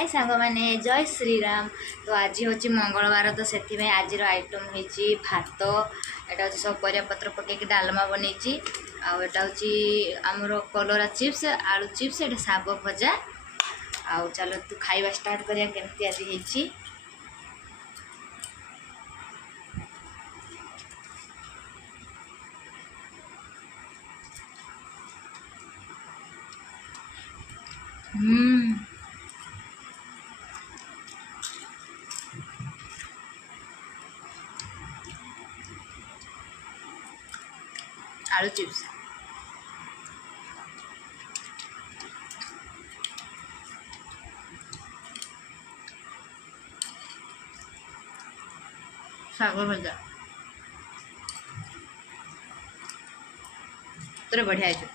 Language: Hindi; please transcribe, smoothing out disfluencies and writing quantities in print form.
हाय सांग मैंने जय श्रीराम। तो आज हूँ मंगलवार तो से आज आइटम हो भात एटा हूँ सब परियापत्र पकईकि डालमा बनई आटा हूँ आमर कलरा चिप्स आलू चिप्स एटा शाग भजा। आउ चलो तू खाଇବା स्टार्ट करिया केमती आज होईची। आलू चिप्स शाग भजा तो बढ़िया है।